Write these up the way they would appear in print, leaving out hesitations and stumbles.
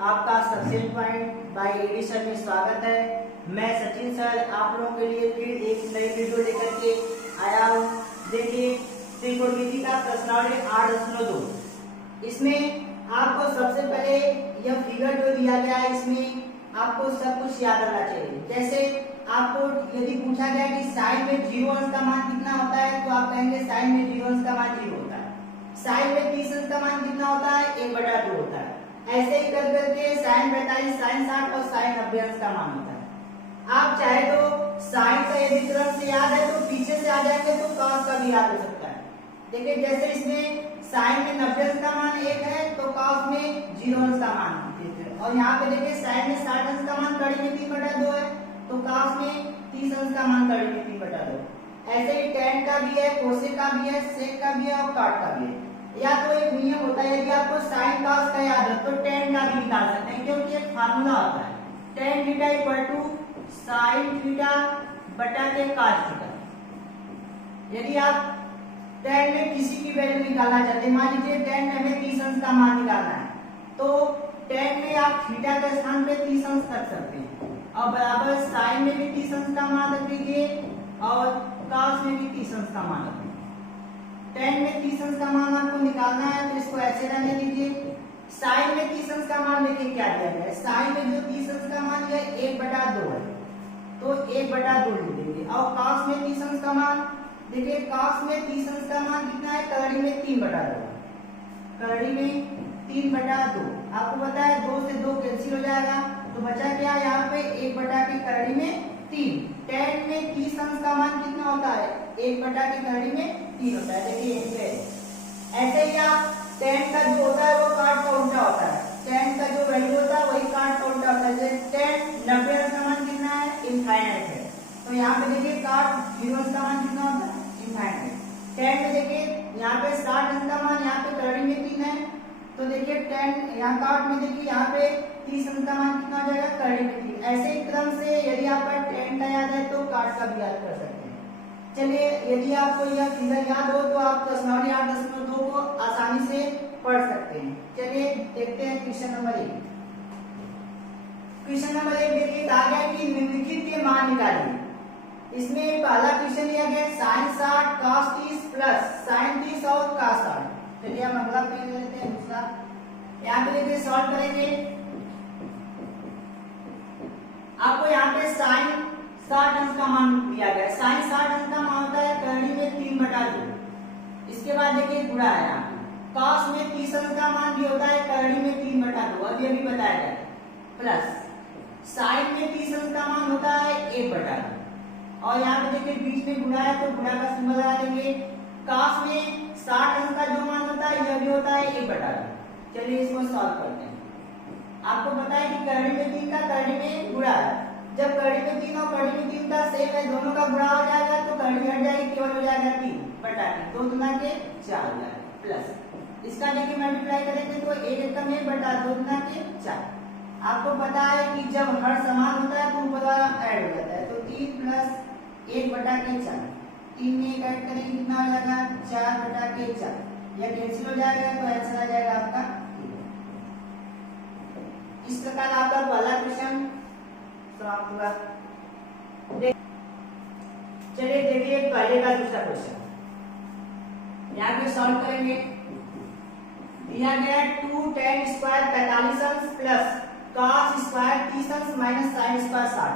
आपका subject point by AD sir में स्वागत है। मैं सचिन सर आप लोगों के लिए फिर एक नई वीडियो लेकर के आया हूँ। देखिए त्रिकोणमिति का प्रश्नावली 8.2, इसमें आपको सबसे पहले यह फिगर जो दिया गया है इसमें आपको सब कुछ याद रखना चाहिए। जैसे आपको यदि पूछा गया कि साइन में 0 अंश का मान कितना होता है तो आप कहेंगे साइन में 0 अंश का मान 0 होता है। साइन में 30 अंश का मान कितना होता है 1/2 होता है। ऐसे ही कर करके साइन 45, साइन 60 और साइन 90 अंश का मान होता है। आप चाहे तो साइन का यदि क्रम से याद है तो पीछे से आ जाएंगे तो कॉस का भी याद हो सकता है। देखिए जैसे इसमें साइन में 90 अंश का मान 1 है तो कॉस में 0 अंश का मान 1 है। और यहाँ पे देखिए साइन में 60 अंश का मान कड़ी में 3/2 है तो कॉस में 30 अंश का मान कड़ी में 3/2। ऐसे ही tan का भी है, कोसेक का भी है, सेक का भी है और कॉट का भी है। या तो एक नियम होता है यदि आपको साइन कॉस का याद है तो tan का भी निकाल सकते हैं, क्योंकि एक फार्मूला होता है tan theta equal to sine theta बटा के cos थीटा। यदि आप tan में किसी की वैल्यू निकालना चाहते हैं, मान लीजिए tan में हमें 30 अंश का मान निकालना है तो tan में आप थीटा के स्थान पे 30 अंश रख सकते हैं और बराबर साइन में भी 30 अंश का मान रख दीजिए और cos में भी 30 अंश का मान रख दीजिए। tan में 30 अंश का मान आपको निकालना है तो इसको ऐसे रहने दीजिए। साइन में 30 अंश का मान देखिए क्या दिया गया है, साइन में जो 30 अंश का मान है 1/2 है तो 1/2 लिख देंगे। और cos में 30 अंश का मान देखिए, cos में 30 अंश का मान कितना है, करड़ी में 3/2, करड़ी में 3/2। आपको पता है 2 से 2 कैंसिल हो जाएगा तो बचा क्या यहाँ पे 1/3 की करड़ी में 3। tan में 30 अंश का मान कितना होता है 1/3 की करड़ी में 3 होता है। देखिए ऐसे ही आप tan का जो होता है वो cot का उल्टा होता है, tan का जो वैल्यू होता है वही cot का उल्टा होता है। जैसे tan 90 अंश का मान कितना है इनफाइनाइट है तो यहाँ पे देखिए cot 0 अंश का मान कितना होता है इनफाइनाइट। tan में देखिए यहाँ पे 60 अंश का मान यहाँ पे करड़ी में 3 है तो देखिए tan यहाँ cot में देखिए यहाँ पे 30 अंश का मान कितना हो जाएगा करड़ी में 3। ऐसे ही क्रम से यदि आपका tan का याद है तो cot का भी याद कर सकते हैं। चलिए यदि आपको यह फिगर याद हो तो आप प्रश्नावली 8.2 को आसानी से पढ़ सकते हैं। चलिए देखते हैं क्वेश्चन नंबर 1। क्वेश्चन नंबर 1 देखिए कहा गया कि निम्नलिखित के मान निकालिए। इसमें पहला क्वेश्चन लिया गया sin 60 cos 30 प्लस sin 30 और cos 60। चलिए हम अगला पेज ले लेते हैं दूसरा। यहाँ पे देखिए सॉल्व करेंगे। आपको यहाँ पे sin 60 अंश का मान दिया गया है। sin 60 अंश का मान होता है करड़ी में 3/2। इसके बाद देखिए गुणा है यहाँ cos में 30 अंश का मान भी होता है करड़ी में 3/2, अभी अभी बताया गया, प्लस sin में 30 अंश का मान होता है 1/2 और यहाँ पे देखिए बीच में गुणा है तो गुणा का सिंबल लगा देंगे। cos में 60 अंश का जो मान होता है यह भी होता है 1/2। चलिए इसको सॉल्व करते हैं। आपको पता है कि करड़ी में 3 का करड़ी में गुणा है, जब करड़ी में 3 और करड़ी में 3 का सेम है दोनों का गुणा हो जाएगा तो करड़ी हट जाएगी, केवल हो जाएगा 3/3, 2 गुना के 4 हो जाएगा प्लस इसका देखिए मल्टीप्लाई करेंगे तो 1 एकम 1 बटा 2 गुना के 4। आपको पता है कि जब हर समान होता है तो ऊपर वाला ऐड हो जाता है तो 3 प्लस 1/4, 3 में 1 ऐड करेंगे कितना हो जाएगा 4/4। यह कैंसिल हो जाएगा तो आंसर आ जाएगा आपका। इस प्रकार आपका पहला क्वेश्चन समाप्त हुआ। चलिए देखिए पहले का दूसरा क्वेश्चन यहाँ पे सॉल्व करेंगे। दिया गया 2 tan स्क्वायर 45 अंश प्लस cos स्क्वायर 30 अंश माइनस sin स्क्वायर 60।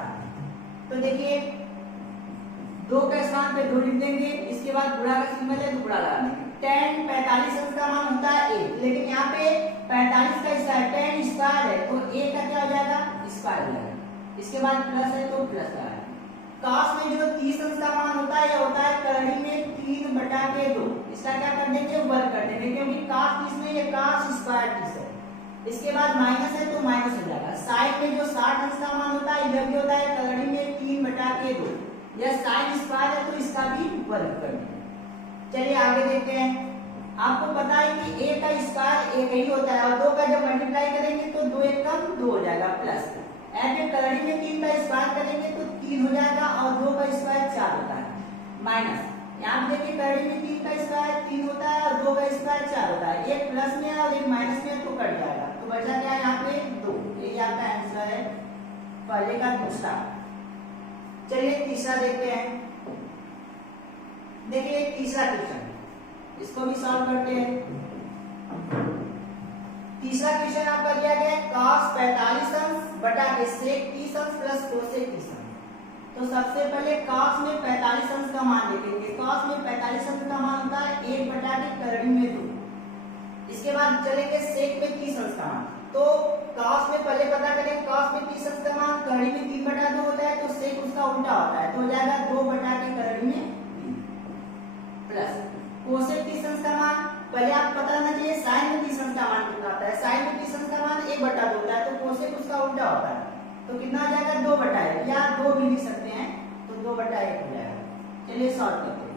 तो देखिए 2 के स्थान पे 2 लिख देंगे, इसके बाद गुणा का सिंबल है तो गुणा लगा देंगे। tan 45 अंश का मान होता है 1, लेकिन यहाँ पे 45 का स्क्वायर tan स्क्वायर है तो 1 का क्या हो जाएगा स्क्वायर हो जाएगा, इसके बाद प्लस है तो प्लस लगाएंगे। cos में जो 30 अंश का मान होता है यह होता है करड़ी में 3/2। इसका क्या कर देंगे वर्ग कर देंगे, क्योंकि cos 30 में ये cos स्क्वायर 30 है। इसके बाद माइनस है तो माइनस हो जाएगा। sin में जो 60 अंश का मान होता है यह भी होता है करड़ी में 3/2। यह sin स्क्वायर है तो इसका भी वर्ग कर देंगे। चलिए आगे देखते हैं। आपको पता है कि a का स्क्वायर 1 ही होता है और 2 का जब मल्टीप्लाई करेंगे तो 2 एकम 2 हो जाएगा प्लस ऐसे करड़ी में 3 का स्क्वायर करेंगे तो 3 हो जाएगा और 2 का स्क्वायर 4 होता है माइनस यहाँ पे देखिए करड़ी में 3 का स्क्वायर 3 होता है और 2 का स्क्वायर 4 होता है। एक प्लस में है और एक माइनस में है तो कट जाएगा तो बचा क्या यहाँ पे 2। ये आपका आंसर है पहले का दूसरा। चलिए तीसरा देखते हैं। देखिए तीसरा क्वेश्चन, इसको भी सॉल्व करते हैं। तीसरा क्वेश्चन आपका दिया गया है cos 45 अंश बटा के sec 30 अंश प्लस cosec 30 अंश। तो सबसे पहले cos में 45 अंश का मान देखेंगे। cos में 45 अंश का मान होता है 1 बटा के करड़ी में 2। इसके बाद चलेंगे sec में 30 अंश का मान। तो cos में पहले पता करें, cos में 30 अंश का मान करड़ी में 3 बटा 2 होता है, तो sec उसका उल्टा होता है, तो हो जाएगा 2 बटा के करड़ी में 3 प्लस cosec 30 अंश का मान पहले आप पता होना चाहिए sin में 30 अंश का मान कितना होता है। sin में 30 अंश का मान 1 बटा 2 होता है, तो cosec उसका उल्टा होता है, तो कितना हो जाएगा 2 बटा 1, या 2 भी लिख सकते हैं, तो 2 बटा 1 हो जाएगा। चलिए सॉल्व करते हैं।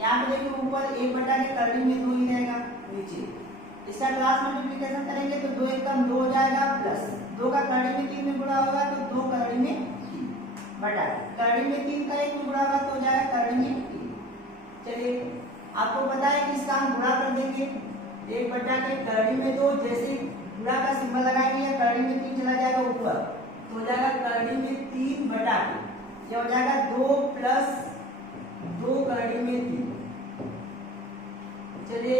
यहाँ पे देखिए ऊपर 1 बटा के करड़ी में 2 ही रहेगा, नीचे इसका क्लास मल्टीप्लिकेशन करेंगे तो 2 एकम 2 हो जाएगा, प्लस 2 का करड़ी में 3 में गुणा होगा तो 2 करड़ी में 3 बटा करड़ी में 3 का 1 में गुणा होगा तो हो जाएगा करड़ी में 3। चलिए आपको पता है कि इसका हम गुणा कर देंगे। 1 बटा के करड़ी में 2, जैसे गुणा का सिंबल लगाएंगे या करड़ी में 3 चला जाएगा ऊपर, तो हो जाएगा करड़ी में 3 बटा के ये हो जाएगा 2 प्लस 2 करड़ी में 3। चलिए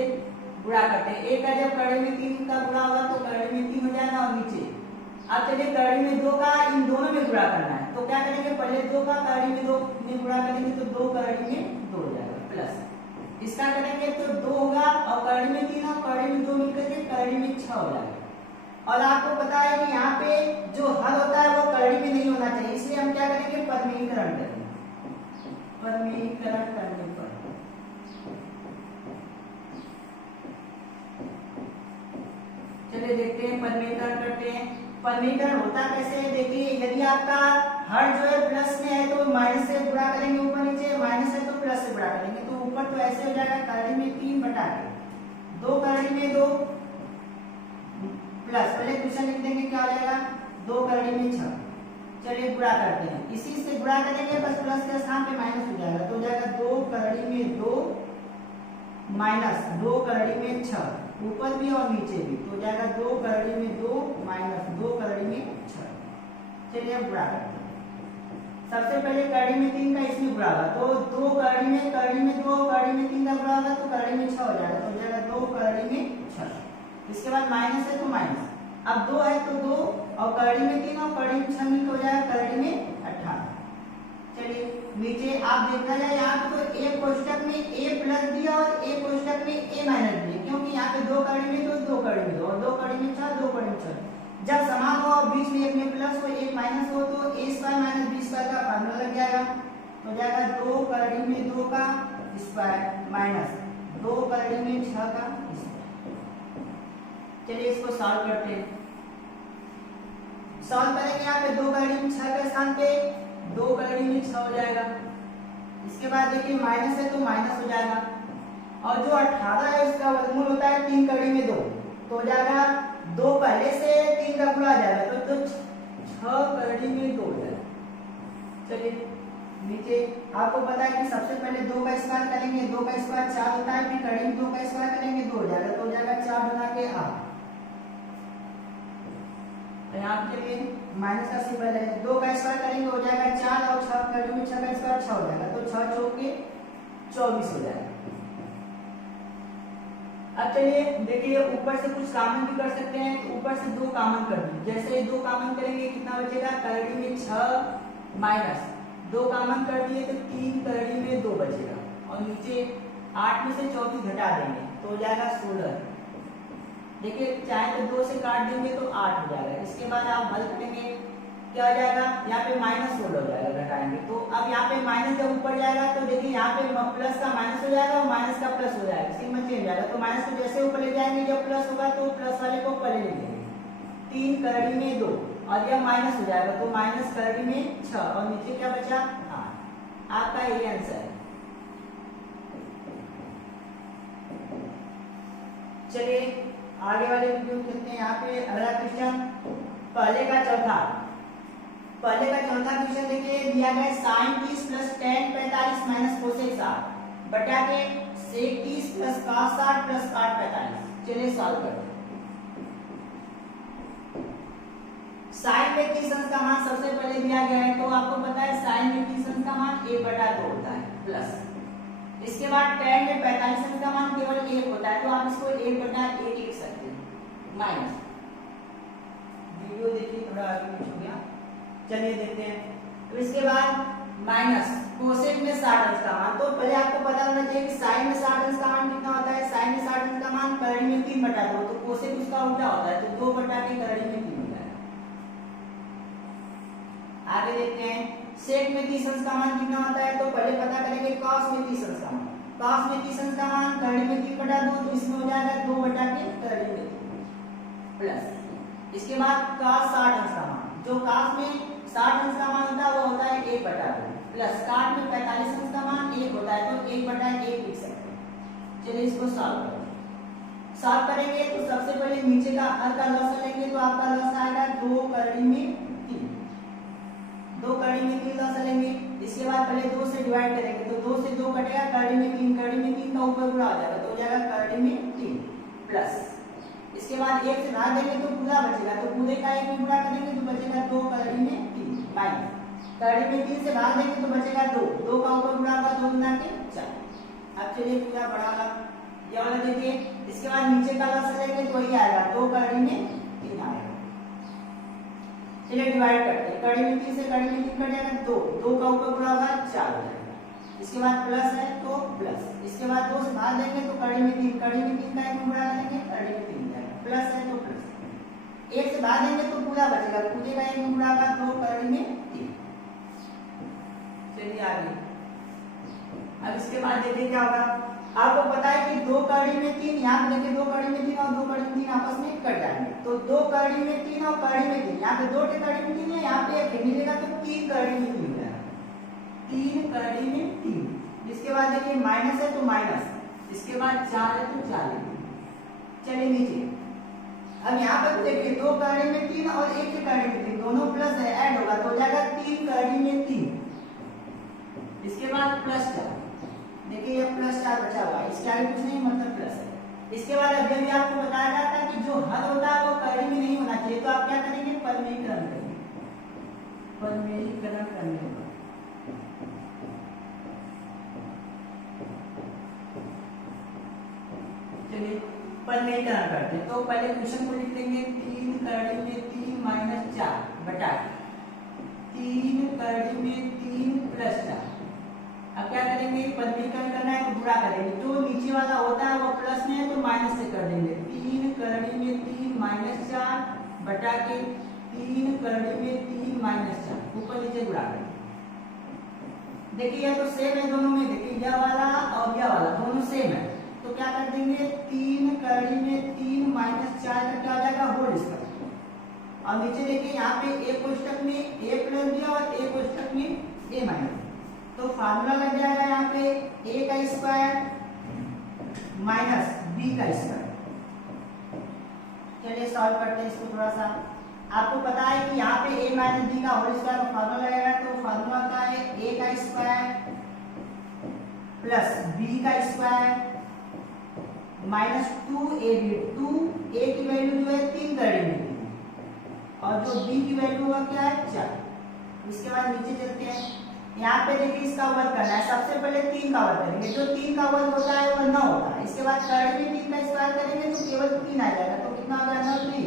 गुणा करते हैं। 1 का जब करड़ी में 3 का गुणा होगा तो करड़ी में 3 हो जाएगा, और नीचे अब चलिए करड़ी में 2 का इन दोनों में गुणा करना है, तो क्या करेंगे पहले 2 का करड़ी में 2 में गुणा करेंगे तो 2 करड़ी में 2 हो जाएगा, प्लस इसका करेंगे तो 2 होगा, और करड़ी में 3 और करड़ी में 2 मिलकर के करड़ी में 6 हो जाएगा। और आपको पता है कि यहाँ पे जो हल होता है वो करड़ी में नहीं होना चाहिए, इसलिए हम क्या करेंगे परमीकरण करेंगे। परमीकरण करने पर चलिए देखते हैं परमीकरण करते हैं। परमीकरण होता कैसे है, देखिए यदि आपका हर जो है प्लस में है तो माइनस से गुणा करेंगे, ऊपर नीचे माइनस है तो प्लस से गुणा करेंगे, तो ऊपर तो ऐसे हो जाएगा करड़ी में 3 बटा के 2 करड़ी में 2 प्लस पहले क्वेश्चन लिख देंगे क्या हो जाएगा 2 करड़ी में 6। चलिए गुणा करते हैं, इसी से गुणा करेंगे बस प्लस के स्थान पे माइनस हो जाएगा, तो हो जाएगा 2 करड़ी में 2 माइनस 2 करड़ी में 6, ऊपर भी और नीचे भी, तो हो जाएगा 2 करड़ी में 2 माइनस 2 करड़ी में 6। चलिए अब गुणा करते हैं। सबसे पहले करड़ी में 3 का इसमें गुणा होगा, तो 2 करड़ी में 2 करड़ी में 3 का गुणा होगा तो करड़ी में 6 हो जाएगा, तो हो जाएगा 2 करड़ी में 6। इसके बाद माइनस है तो माइनस, अब 2 है तो 2 और करड़ी में 3 और करड़ी में 6 मिलकर हो जाएगा करड़ी में 18। चलिए नीचे आप देखा जाए यहाँ पे तो एक कोष्टक में a प्लस दिया और एक कोष्टक में a माइनस दिया, क्योंकि यहाँ पे 2 करड़ी में 2 करड़ी में 2 और 2 करड़ी में 6 2 करड़ी में 6, जब समान हो और बीच में एक में प्लस हो एक माइनस हो तो a square minus b square का फार्मूला लग जाएगा, तो हो जाएगा 2 करड़ी में 2 का स्क्वायर माइनस 2 करड़ी में 6 का स्क्वायर। चलिए इसको सॉल्व करते हैं। सॉल्व करेंगे यहाँ पे 2 करड़ी में 6 के स्थान पे 2 करड़ी में 6 हो जाएगा। इसके बाद देखिए माइनस है तो माइनस हो जाएगा, और जो 18 है उसका वर्गमूल होता है 3 करड़ी में 2, तो हो जाएगा 2 पहले से 3 का गुणा आ जाएगा तो 6 करड़ी में 2 हो जाएगा। चलिए नीचे आपको पता है कि सबसे पहले 2 का स्क्वायर करेंगे, 2 का स्क्वायर 4 होता है, फिर करड़ी में 2 का स्क्वायर करेंगे 2 हो जाएगा, तो हो जाएगा 4 बना के 8। यहाँ पे चलिए माइनस का सिंबल है, 2 का स्क्वायर करेंगे हो जाएगा 4 और 6 करड़ी में 6 का स्क्वायर 6 हो जाएगा, तो 6 चौके 24 हो जाएगा। अब चलिए देखिए ऊपर से कुछ कॉमन भी कर सकते हैं, तो ऊपर से 2 कॉमन कर दीजिए, जैसे 2 कॉमन करेंगे कितना बचेगा करड़ी में 6 माइनस 2 कॉमन कर दिए तो 3 करड़ी में 2 बचेगा, और नीचे 8 में से 24 घटा देंगे तो हो जाएगा 16। देखिए चाहे तो 2 से काट देंगे तो 8 हो जाएगा। इसके बाद आप हल करेंगे क्या हो जाएगा, यहाँ पे माइनस 16 हो जाएगा घटाएंगे, तो अब यहाँ पे माइनस जब ऊपर जाएगा तो देखिए यहाँ पे प्लस का माइनस हो जाएगा और माइनस का प्लस हो जाएगा, सिंबल चेंज हो जाएगा, तो माइनस को जैसे ऊपर ले जाएंगे जब प्लस होगा तो प्लस वाले को पहले ले लेंगे, 3 करड़ी में 2 और यह माइनस हो जाएगा तो माइनस करड़ी में 6 और नीचे क्या बचा 8। आपका ये आंसर है। चलिए आगे वाले वीडियो देखते हैं। यहाँ पे अगला क्वेश्चन पहले का चौथा क्वेश्चन देखिए दिया गया sin 30 plus tan 45 minus cosec 60 बटा के sec 30 plus cos 60 plus cot 45। चलिए सॉल्व करते हैं। साइन में 30 अंश का मान सबसे पहले दिया गया है, तो आपको पता है साइन में 30 अंश का मान 1/2 होता है, प्लस इसके बाद tan में 45 अंश का मान केवल 1 होता है, तो आप इसको 1/1 लिख सकते हैं, माइनस, वीडियो देखिए थोड़ा आगे पीछे हो गया, चलिए देखते हैं। तो इसके बाद माइनस कोसेक में 60 अंश का मान, तो पहले आपको पता होना चाहिए कि साइन में 60 अंश का मान कितना होता है, साइन में 60 अंश का मान करड़ी में 3/2, तो कोसेक उसका उल्टा होता है, तो 2/3 करड़ी में 3 होता है। आगे देखते हैं, सेक में 30 अंश का मान कितना होता है, तो पहले पता करेंगे कॉस में 30 अंश का मान, कॉस में 30 अंश का मान करड़ी में 3/2, तो इसमें हो जाएगा 2/3 करड़ी में 3 प्लस इसके बाद cos 60 अंश का मान, जो cos में 60 अंश का मान होता है वो होता है 1/2 प्लस cot में 45 अंश का मान 1 होता है, तो 1/1 लिख सकते हैं। चलिए इसको सॉल्व करेंगे, तो सबसे पहले नीचे का हर का लॉस लेंगे, तो आपका लॉस आएगा 2 करड़ी में 3, 2 करड़ी में 3 लॉस लेंगे। इसके बाद पहले 2 से डिवाइड करेंगे, तो 2 से 2 कटेगा, करड़ी में 3, करड़ी में 3 का ऊपर पूरा हो जाएगा, तो हो जाएगा करड़ी में 3 प्लस इसके बाद 1 से भाग देंगे तो पूरा बचेगा, तो पूरे का 1 में पूरा करेंगे तो बचेगा 2 करड़ी में 3 माइनस करड़ी में 3 से भाग देंगे तो बचेगा 2, 2 का ऊपर पूरा होगा 2 गुना के 4। अब चलिए पूरा बड़ा वाला ये वाला देखिए, इसके बाद नीचे का लॉस लेंगे तो वही आएगा 2 करड़ी में 3 आएगा। चलिए डिवाइड करते हैं, करड़ी में 3 से करड़ी में 3 कटेगा 2, 2 का ऊपर पूरा होगा 4 हो जाएगा। इसके बाद प्लस है तो प्लस, इसके बाद 2 से भाग देंगे तो करड़ी में 3, करड़ी में 3 का 1 में पूरा करेंगे, करड़ी में 3 प्लस है तो प्लस, 1 से भाग देंगे तो पूरा बचेगा, पूरे का 1 में पूरा होगा 2 करड़ी में 3। चलिए आगे, अब इसके बाद देखिए क्या होगा, आपको पता है कि 2 करड़ी में 3, यहाँ पे देखिए 2 करड़ी में 3 और 2 करड़ी में 3 आपस में कट जाएंगे, तो 2 करड़ी में 3 और करड़ी में 3, यहाँ पे 2 करड़ी में 3 है, यहाँ पे 1 मिलेगा तो 3 करड़ी में 3 है, 3 करड़ी में 3। इसके बाद देखिए माइनस है तो माइनस, इसके बाद 4 है तो 4 है। चलिए नीचे, अब यहाँ पर देखिए 2 करड़ी में 3 और 1 के करड़ी में 3 दोनों प्लस है, ऐड होगा तो हो जाएगा 3 करड़ी में 3, इसके बाद प्लस 4, देखिए ये प्लस 4 बचा हुआ है, इसके आगे कुछ नहीं मतलब प्लस है। इसके बाद अभी भी आपको बताया गया था कि जो हद होता है वो करड़ी में नहीं होना चाहिए, तो आप क्या करेंगे, परमेयीकरण करेंगे, परमेयीकरण करने के बाद चलिए परमेयीकरण करते हैं, तो पहले क्वेश्चन को लिख लेंगे 3 करड़ी में 3 माइनस 4 बटा 3 करड़ी में 3 प्लस 4। अब क्या करेंगे, परमेयीकरण करना है तो बुरा करेंगे, जो नीचे वाला होता है वो प्लस में है तो माइनस से कर देंगे, 3 करड़ी में 3 माइनस 4 बटा के 3 करड़ी में 3 माइनस 4, ऊपर नीचे बुरा करेंगे। देखिए ये तो सेम है दोनों में, देखिए यह वाला और यह वाला दोनों सेम है, तो क्या कर देंगे 3 करड़ी में 3 माइनस 4 का क्या हो जाएगा होल स्क्वायर, और नीचे देखिए यहाँ पे एक कोष्टक में a प्लस b और एक कोष्टक में a माइनस, तो फार्मूला लग जाएगा यहाँ पे a का स्क्वायर माइनस b का स्क्वायर। चलिए सॉल्व करते हैं इसको थोड़ा सा, आपको पता है कि यहाँ पे a माइनस b का होल स्क्वायर फार्मूला लगेगा, तो फार्मूला क्या है a का स्क्वायर प्लस b का स्क्वायर माइनस 2ab, 2a की वैल्यू जो है 3 करड़ी में 3 और जो b की वैल्यू होगा क्या है 4। इसके बाद नीचे चलते हैं, यहाँ पे देखिए इसका वर्ग करना है, सबसे पहले 3 का वर्ग करेंगे, जो 3 का वर्ग होता है वो 9 होता है, इसके बाद करड़ी में 3 का स्क्वायर करेंगे तो केवल 3 आ जाएगा, तो कितना हो जाएगा 3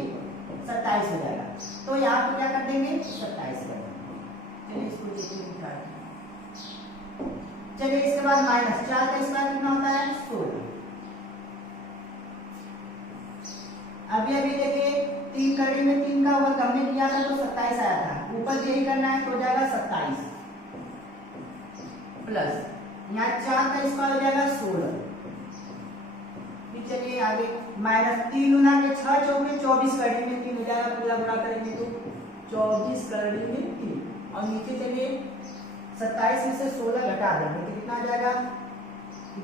27 हो जाएगा, तो यहाँ पे क्या कर देंगे 27 कर देंगे। चलिए इसको देखिए, चलिए इसके बाद माइनस 4 का स्क्वायर कितना होता है 16। अभी अभी देखिए 3 करड़ी में 3 का वर्ग हमने किया था तो 27 आया था, ऊपर यही करना है तो हो जाएगा 27 प्लस यहाँ 4 का स्क्वायर हो जाएगा 16। चलिए आगे माइनस 3 गुना के 6 चौके 24 करड़ी में 3 हो जाएगा, पूरा गुणा करेंगे तो 24 करड़ी में 3 और नीचे चलिए 27 में से 16 घटा देंगे तो कितना आ जाएगा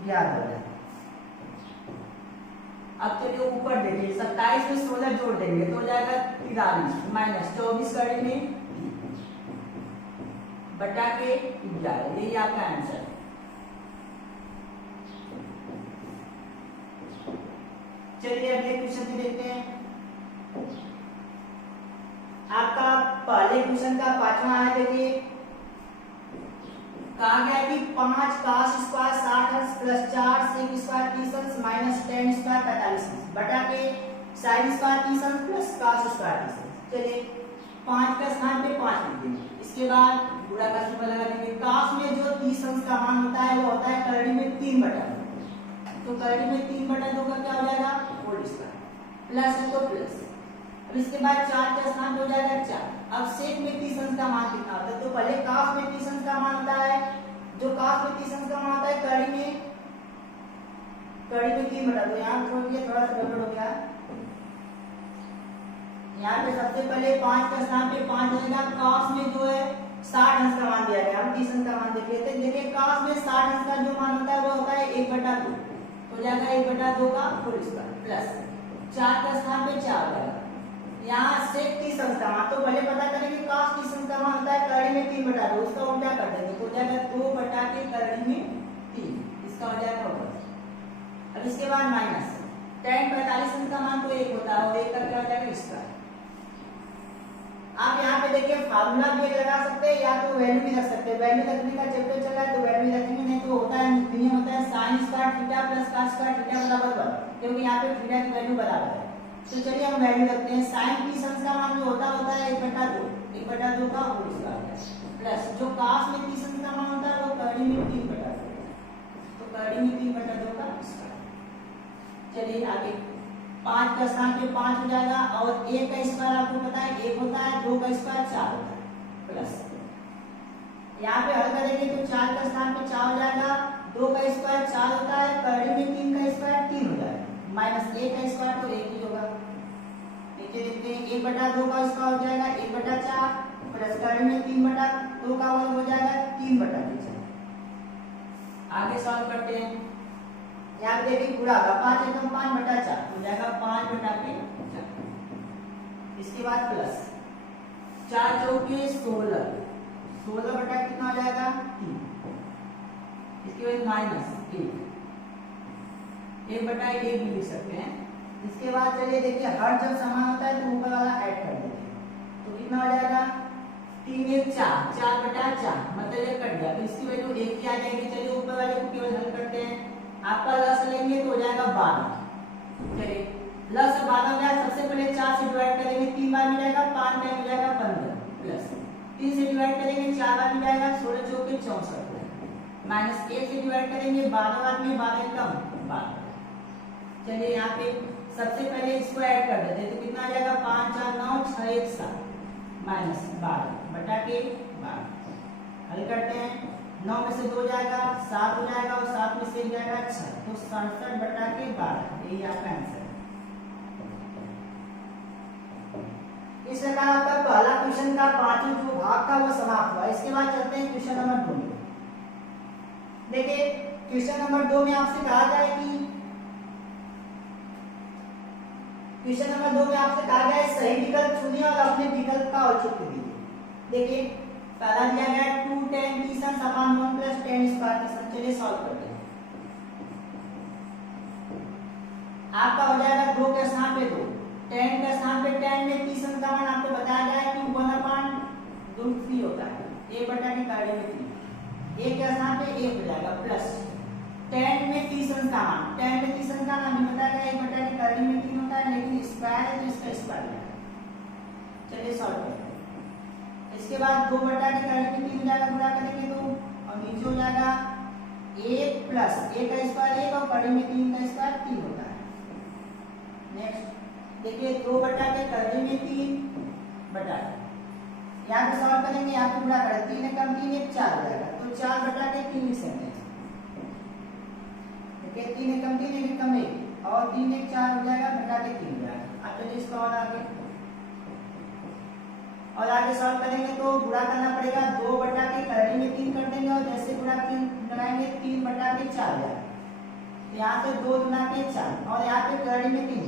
11 हो जाएगा। अब चलिए ऊपर देखिए 27 में 16 जोड़ देंगे तो हो जाएगा 43 माइनस 24 करड़ी में बटा के 11, यही आपका आंसर है। चलिए अगले क्वेश्चन में देखते हैं, आपका क्वेश्चन का पांचवा है, देखिए कहा गया है कि 5 cos स्क्वायर 60 अंश प्लस 4 sec स्क्वायर 30 अंश माइनस 10 स्क्वायर 45 अंश बटा के sin स्क्वायर 30 अंश प्लस cos स्क्वायर 30 अंश। चलिए 5 का स्थान पे 5 लिख देंगे, इसके बाद गुणा का सूत्र लगा देंगे। cos में जो 30 अंश का मान होता है वो होता है करड़ी में 3/2, तो करड़ी में 3/2 का क्या हो जाएगा होल स्क्वायर, प्लस है तो प्लस। अब इसके बाद 4 का स्थान हो जाएगा 4। अब sec में 30 अंश का मान कितना होता है, तो पहले cos में 30 अंश का मान होता है, जो cos में 30 अंश का मान होता है करड़ी में 3/2। यहाँ छोड़ दिया, थोड़ा सा गड़बड़ हो गया। यहाँ पे सबसे पहले 5 का स्थान पे 5 रहेगा, cos में जो है 60 अंश का मान दिया गया, हम 30 अंश का मान देख लेते हैं। देखिए cos में 60 अंश का जो मान होता है वो होता है 1/2, तो जाएगा 1/2 का होल स्क्वायर प्लस 4 का स्थान पे 4 हो जाएगा। यहाँ sec 30 अंश का मान, तो पहले पता करेंगे cos 30 अंश का मान होता है करड़ी में 3/2, उसका उल्टा कर देंगे तो जाएगा 2 बटा के करड़ी में 3, इसका हो जाएगा ऊपर। अब इसके बाद माइनस tan 45 अंश का मान तो 1 होता है और 1 का क्या हो जाएगा स्क्वायर। आप यहाँ पे देखिए फार्मूला भी लगा सकते हैं या तो वैल्यू भी रख सकते हैं। वैल्यू रखने का चैप्टर चल रहा है तो वैल्यू रखेंगे, नहीं तो होता है नियम होता है sin square theta plus cos square theta बराबर 1, क्योंकि यहाँ पे थीटा की वैल्यू बराबर है। तो चलिए हम वैल्यू रखते हैं। sin 30 अंश का मान जो होता है 1/2 का होल स्क्वायर प्लस जो cos में 30 अंश का मान होता है वो करड़ी में 3/2, तो करड़ी में 3/2 का स्क्वायर। चलिए आगे 5 का स्थान पे 5 हो जाएगा और 1 का स्क्वायर आपको पता है 1 होता है, 2 का स्क्वायर 4 होता है प्लस यहाँ पे हल करेंगे तो 4 का स्थान पे 4 हो जाएगा, 2 का स्क्वायर 4 होता है, करड़ी में 3 का स्क्वायर 3 हो जाएगा, माइनस 1 का स्क्वायर तो 1 ही होगा। नीचे देखते हैं 1/2 का स्क्वायर हो जाएगा 1/4 प्लस करड़ी में 3/2 का वर्ग हो जाएगा 3/4। आगे सॉल्व करते हैं। यहाँ पे देखिए पूरा 5 एकदम 5/4 हो जाएगा 5/4। इसके बाद प्लस 4 चौके 16 बटा कितना हो जाएगा 3। इसके बाद माइनस 1/1 भी लिख सकते हैं। इसके बाद चलिए देखिए हर जब समान होता है तो ऊपर वाला ऐड कर देते हैं, तो कितना हो जाएगा 3 1 4 4/4 मतलब ये कट गया, तो इसकी वैल्यू 1 ही आ जाएगी। चलिए ऊपर वाले को केवल हल करते हैं। आपका लस लेंगे तो हो जाएगा 12। चलिए लस 12 हो जाएगा, सबसे पहले 4 से डिवाइड करेंगे 3 बार मिलेगा, 5 टाइम हो जाएगा 15 प्लस 3 से डिवाइड करेंगे 4 बार मिलेगा, 16 चौके 64 माइनस 1 से डिवाइड करेंगे 12 बार में 12 कम 12। चलिए यहाँ पे सबसे पहले इसको ऐड कर देते हैं, तो कितना आ जाएगा 5 4 9 6 1 7 माइनस 12 बटा के 12। हल करते हैं, 9 में से 2 जाएगा 7 हो जाएगा और 7 में से 1 जाएगा 6, तो 67 बटा के 12, यही आपका आंसर है। इस प्रकार आपका पहला क्वेश्चन का पांचों जो भाग था वो समाप्त हुआ। इसके बाद चलते हैं क्वेश्चन नंबर 2 में। देखिए क्वेश्चन नंबर 2 में आपसे कहा गया है कि क्वेश्चन नंबर 2 में आपसे कहा गया है सही विकल्प चुनिए और अपने विकल्प का औचित्य दीजिए। देखिए पहला दिया गया है 2 tan 30 अंश अपान 1 प्लस tan स्क्वायर 30 अंश। चलिए सॉल्व करते हैं। आपका हो जाएगा 2 के स्थान पे 2, tan के स्थान पे tan में 30 अंश का मान आपको बताया गया है कि 1/√3 होता है, 1 बटा के करड़ी में 3, 1 के स्थान पे 1 हो जाएगा प्लस tan में 30 अंश का मान, tan में 30 अंश का मान भी बताया गया 1 बटा के करड़ी में 3 होता है, लेकिन स्क्वायर है तो इसका स्क्वायर है। चलिए सॉल्व करते हैं। इसके बाद 2 बटा के करड़ी में 3 हो जाएगा, गुणा करेंगे तो और नीचे हो जाएगा 1 प्लस 1 का स्क्वायर 1 और करड़ी में 3 का स्क्वायर 3 होता है। नेक्स्ट देखिए 2 बटा के करड़ी में 3 बटा यहाँ पे सॉल्व करेंगे, यहाँ पे गुणा करें 3 कम 3 1 4 हो जाएगा, तो 4 बटा के 3 लिख सकते हैं। देखिए 3 कम 3 1 कम 1 और 3 1 4 हो जाएगा बटा के 3 हो जाएगा। अब चलिए इसका और आगे सॉल्व करेंगे तो गुणा करना पड़ेगा, 2 बटा के करड़ी में 3 कर देंगे और जैसे गुणा 3 लगाएंगे 3 बटा के 4 हो जाएगा, यहाँ से 2 गुना के 4 और यहाँ पे करड़ी में 3,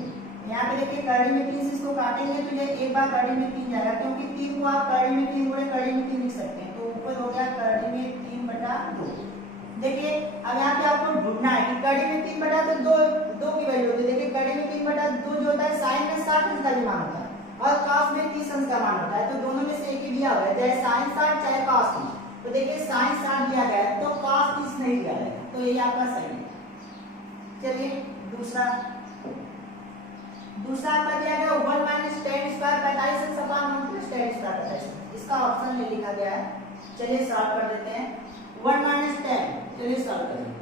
यहाँ पे देखिए करड़ी में 3 से इसको काटेंगे तो ये एक बार करड़ी में 3 जाएगा, क्योंकि 3 को आप करड़ी में 3 गुणे करड़ी में 3 लिख सकते हैं, तो ऊपर हो गया करड़ी में 3/2। देखिए अब यहाँ पे आपको ढूंढना है कि करड़ी में 3/2 तो 2 की वैल्यू होती है। देखिए करड़ी में 3/2 जो होता है साइन में 60 अंश का भी मान होता है, और cos में 30 अंश का मान होता है, तो दोनों में से एक ही दिया हुआ है, चाहे sin 60 चाहे cos 30। तो देखिए sin 60 दिया गया है तो cos 30 नहीं दिया गया है, तो ये आपका सही है। चलिए दूसरा आपका दिया गया 1 माइनस टेन स्क्वायर 45 अंश अपान 1 प्लस टेन स्क्वायर 45। इसका ऑप्शन में लिखा गया है, चलिए सॉल्व कर देते हैं। 1 माइनस टेन, चलिए सॉल्व करेंगे।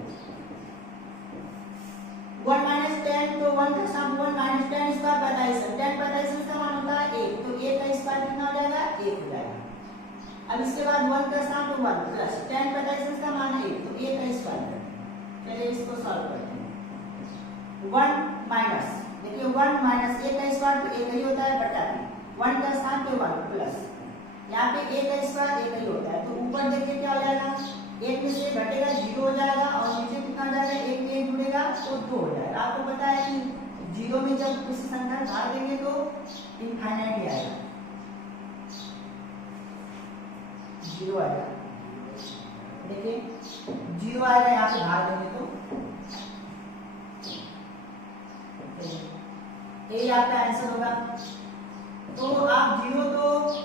1 माइनस टेन, तो 1 का साथ 1 माइनस टेन स्क्वायर 45 है, 10 45 का मान होता है 1, तो 1 का स्क्वायर कितना हो जाएगा 1 हो जाएगा। अब इसके बाद 1 का साथ 1 प्लस 10 45 का मान 1, तो 1 का स्क्वायर। चलिए इसको सॉल्व करते हैं। 1 माइनस, देखिए 1 माइनस 1 का स्क्वायर तो 1 ही होता है बटा 1 का साथ पे 1 प्लस यहाँ पे 1 का स्क्वायर 1 ही होता है, तो ऊपर देखिए क्या हो जाएगा, 1 में से घटेगा 0 हो जाएगा और नीचे कितना हो जाएगा, 1 में 1 जुड़ेगा तो 2 हो जाएगा। आपको पता है कि 0 में जब किसी संख्या भाग देंगे तो इनफाइनाइट ही आएगा, 0 आएगा। देखिए 0 आएगा यहाँ पे भाग देंगे तो ये आपका आंसर होगा। तो आप 0 तो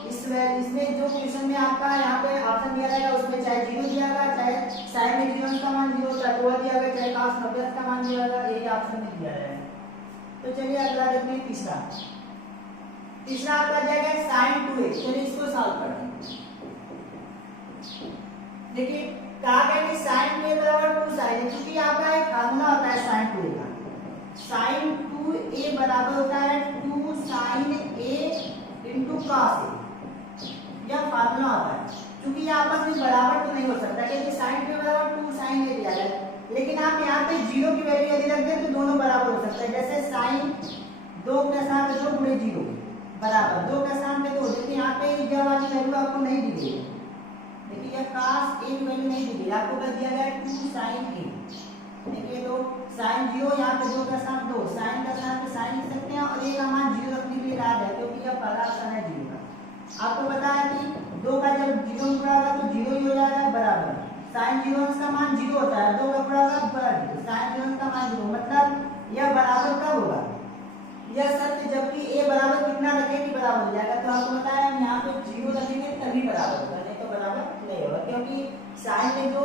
इसमें जो क्वेश्चन में आपका यहाँ पे ऑप्शन दिया रहेगा उसमें चाहे 0 दिया गया, चाहे साइन में 0 का मान 0 होता है तो वह दिया गया, चाहे cos 90 का मान दिया गया, यही ऑप्शन में दिया रहेगा। तो चलिए अगला देखते हैं तीसरा आपका दिया गया sin 2x। चलिए इसको सॉल्व करते हैं। देखिए कहा गया कि sin 2a बराबर 2 sin, क्योंकि आपका एक फार्मूला होता है sin 2a का, sin 2a बराबर होता है 2 sin a into cos a, यह फार्मूला होता है। क्योंकि ये आपस में बराबर तो नहीं हो सकता, क्योंकि sin 2a बराबर 2 sin a दिया है, लेकिन आप यहाँ पे 0 की वैल्यू यदि रख दें तो दोनों बराबर हो सकता है। जैसे sin 2 के साथ 2 गुणे 0 बराबर 2 के साथ 2, लेकिन यहाँ पे यह वाली वैल्यू आपको नहीं दी गई है। देखिए यह cos a की वैल्यू नहीं दी गई, आपको क्या दिया गया है 2 sin a। देखिए तो sin 0 यहाँ पे 2 का साथ 2, sin का साथ sin लिख सकते हैं और a का मान 0 रखने के लिए याद है, क्योंकि यह पहला ऑप्शन है 0 का। आपको पता है कि 2 का जब 0 में गुणा होगा तो 0 ही हो जाएगा बराबर sin 0 का मान 0 होता है, 2 का गुणा होगा बराबर sin 0 का मान 0, मतलब यह बराबर कब होगा, यह सत्य जबकि a बराबर कितना रखेंगे बराबर हो जाएगा। तो आपको पता है हम यहाँ पे 0 रखेंगे तभी बराबर होगा, नहीं तो बराबर नहीं होगा, क्योंकि sin में जो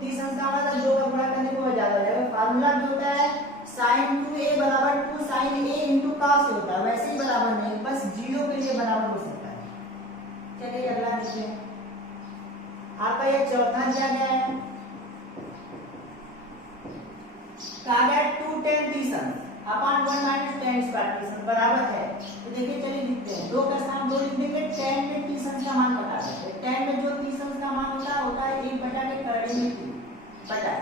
30 अंश का होगा 2 का गुणा करने को ज्यादा हो जाएगा। फार्मूला जो होता है sin 2a बराबर 2 sin a into cos a होता है, वैसे ही बराबर नहीं, बस 0 के लिए बराबर हो सकता है। चलिए अगला देखते हैं। आपका ये चौथा दिया गया है, कहा गया 2 tan 30 अंश अपान 1 माइनस tan स्क्वायर 30 बराबर है। तो देखिए चलिए लिखते हैं, 2 का स्थान 2 लिख देंगे, tan में 30 अंश का मान बता देते हैं। tan में जो 30 अंश का मान होता है 1 बटा के करड़े में 3 बटा।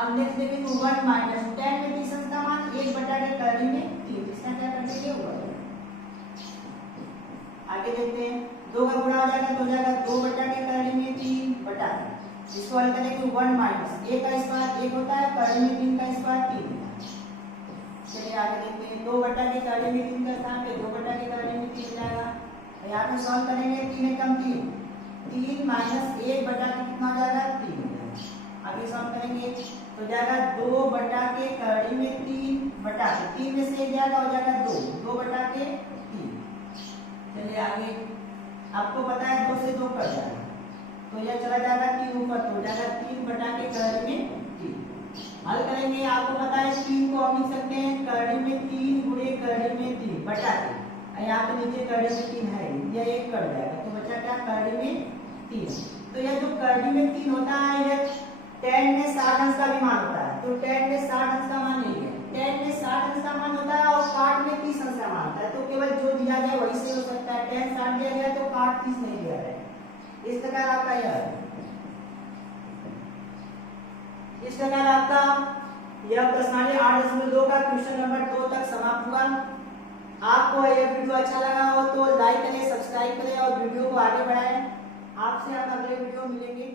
अब नेक्स्ट देखेंगे 1 माइनस tan में 30 अंश का मान 1 बटा के करड़े में 3, इसका क्या कर देंगे 1। आगे देखते हैं, 2 का गुणा हो जाएगा तो हो जाएगा 2 बटा के करड़े में 3 बटा। इसको हल करेंगे 1 माइनस a का स्क्वायर 1 होता है, करड़े में 3 का स्क्वायर 3। चलिए आगे देखते हैं, 2 बटा के करड़े में 3 का स्थान पे 2 बटा के करड़े में 3 जाएगा। यहाँ पे सॉल्व करेंगे, 3 एकम 3 माइनस 1 बटा के कितना हो जाएगा 3 हो जाएगा। आगे सॉल्व करेंगे तो जाएगा 2 बटा के करड़े में 3 बटा के 3 में से 1 जाएगा हो जाएगा 2 बटा के 3। चलिए आगे, आपको पता है 2 से 2 कट जाएगा तो यह चला जाएगा 3 ऊपर, तो हो जाएगा 3 बटा के करड़े में 3। हल करेंगे, आपको पता है 3 को हम लिख सकते हैं करड़े में 3 गुणे करड़े में 3 बटा के, यहाँ पे नीचे करड़े में 3 है, यह 1 कट जाएगा तो बचा क्या करड़े में 3। तो यह जो करड़े में 3 होता है यह tan में 60 अंश का भी मान होता है, तो tan में 60 अंश का मान नहीं है, tan में 60 अंश का मान होता है और काट में 30 अंश का मान होता है, तो केवल जो दिया जाए वही से हो सकता है। tan 60 दिया गया तो काट 30 नहीं दिया गया। इस प्रकार आपका यह प्रश्नावली 8.2 का क्वेश्चन नंबर 2 तक समाप्त हुआ। आपको यह वीडियो अच्छा लगा हो तो लाइक करें, सब्सक्राइब करें और वीडियो को आगे बढ़ाएं। आपसे हम अगले वीडियो मिलेंगे।